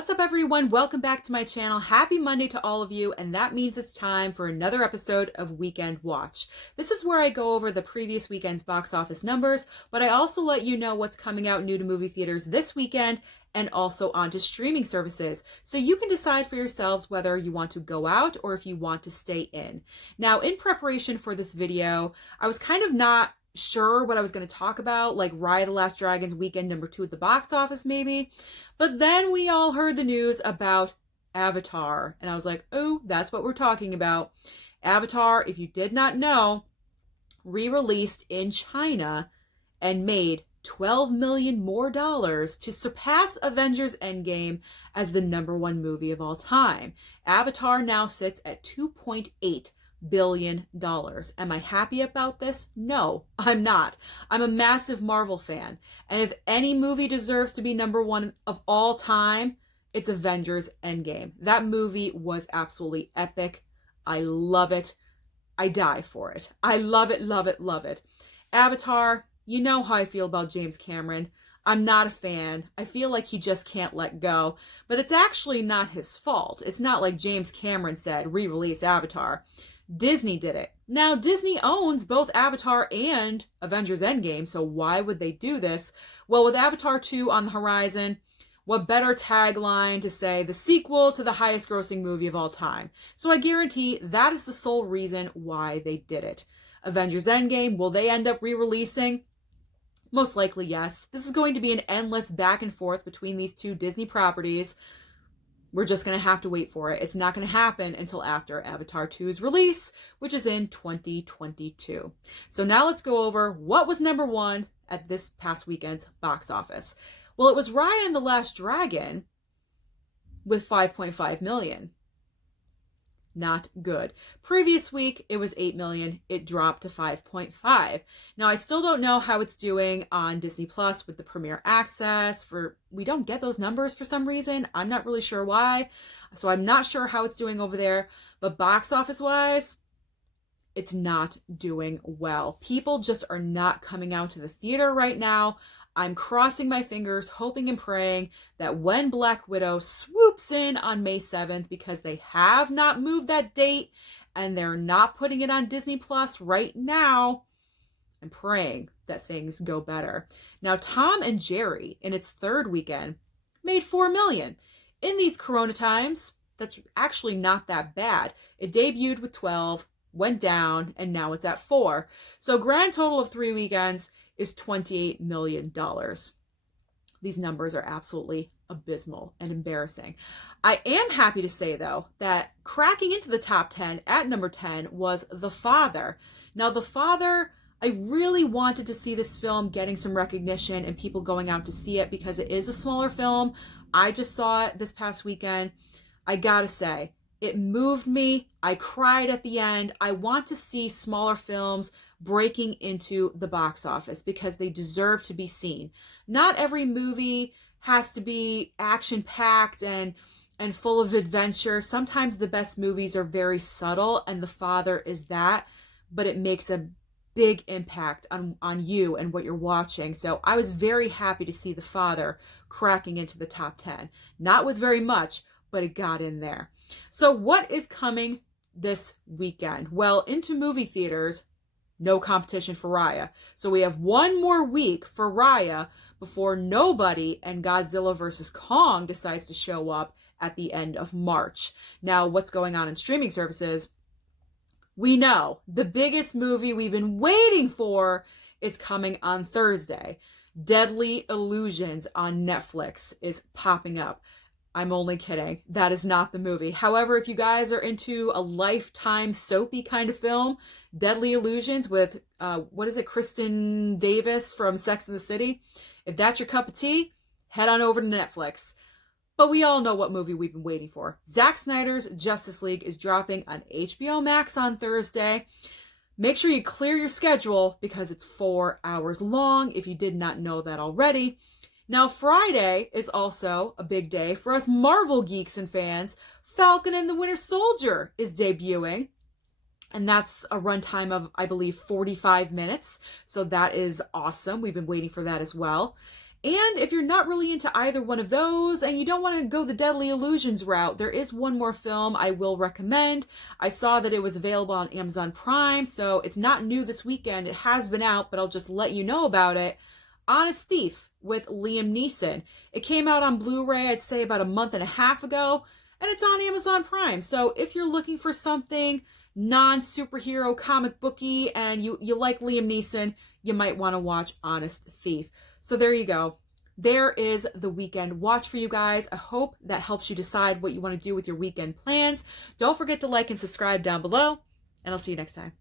What's up, everyone? Welcome back to my channel. Happy Monday to all of you, and that means it's time for another episode of Weekend Watch. This is where I go over the previous weekend's box office numbers, but I also let you know what's coming out new to movie theaters this weekend and also onto streaming services, so you can decide for yourselves whether you want to go out or if you want to stay in. Now, in preparation for this video, I was kind of not sure what I was going to talk about, like Raya the Last Dragon's weekend number 2 at the box office maybe, but then we all heard the news about Avatar, and I was like, oh, that's what we're talking about. Avatar, if you did not know, re-released in China and made $12 million more to surpass Avengers Endgame as the #1 movie of all time. Avatar now sits at $2.8 billion. Am I happy about this? No, I'm not. I'm a massive Marvel fan, and if any movie deserves to be #1 of all time, it's Avengers Endgame. That movie was absolutely epic. I love it. I die for it. I love it, love it, love it. Avatar, you know how I feel about James Cameron. I'm not a fan. I feel like he just can't let go, but it's actually not his fault. It's not like James Cameron said, re-release Avatar. Disney did it. Now, Disney owns both Avatar and Avengers Endgame, so why would they do this? Well, with Avatar 2 on the horizon, what better tagline to say the sequel to the highest grossing movie of all time? So I guarantee that is the sole reason why they did it. Avengers Endgame, will they end up re-releasing? Most likely, yes. This is going to be an endless back and forth between these two Disney properties. We're just going to have to wait for it. It's not going to happen until after Avatar 2's release, which is in 2022. So now let's go over what was #1 at this past weekend's box office. Well, it was Raya and the Last Dragon with 5.5 million. Not good. Previous week, it was 8 million. It dropped to 5.5. Now, I still don't know how it's doing on Disney Plus with the Premier Access. We don't get those numbers for some reason. I'm not really sure why. So I'm not sure how it's doing over there. But box office wise, it's not doing well. People just are not coming out to the theater right now. I'm crossing my fingers, hoping and praying that when Black Widow swoops in on May 7th, because they have not moved that date and they're not putting it on Disney Plus right now, I'm praying that things go better. Now, Tom and Jerry, in its third weekend, made 4 million. In these Corona times, that's actually not that bad. It debuted with 12, went down, and now it's at 4. So grand total of 3 weekends is $28 million. These numbers are absolutely abysmal and embarrassing. I am happy to say, though, that cracking into the top 10 at number 10 was The Father. Now, The Father, I really wanted to see this film getting some recognition and people going out to see it because it is a smaller film. I just saw it this past weekend. I gotta say, it moved me. I cried at the end. I want to see smaller films breaking into the box office because they deserve to be seen. Not every movie has to be action-packed and full of adventure. Sometimes the best movies are very subtle, and The Father is that, but it makes a big impact on you and what you're watching. So I was very happy to see The Father cracking into the top 10. Not with very much, but it got in there. So what is coming this weekend? Well, into movie theaters, no competition for Raya. So we have one more week for Raya before Nobody and Godzilla vs. Kong decides to show up at the end of March. Now, what's going on in streaming services? We know the biggest movie we've been waiting for is coming on Thursday. Deadly Illusions on Netflix is popping up. I'm only kidding. That is not the movie. However, if you guys are into a Lifetime soapy kind of film, Deadly Illusions with, Kristen Davis from Sex and the City, if that's your cup of tea, head on over to Netflix. But we all know what movie we've been waiting for. Zack Snyder's Justice League is dropping on HBO Max on Thursday. Make sure you clear your schedule because it's 4 hours long, if you did not know that already. Now, Friday is also a big day for us Marvel geeks and fans. Falcon and the Winter Soldier is debuting, and that's a runtime of, I believe, 45 minutes. So that is awesome. We've been waiting for that as well. And if you're not really into either one of those and you don't want to go the Deadly Illusions route, there is one more film I will recommend. I saw that it was available on Amazon Prime, so it's not new this weekend. It has been out, but I'll just let you know about it. Honest Thief with Liam Neeson. It came out on Blu-ray, I'd say about a month and a half ago, and it's on Amazon Prime. So if you're looking for something non-superhero comic booky and you like Liam Neeson, you might want to watch Honest Thief. So there you go. There is the weekend watch for you guys. I hope that helps you decide what you want to do with your weekend plans. Don't forget to like and subscribe down below, and I'll see you next time.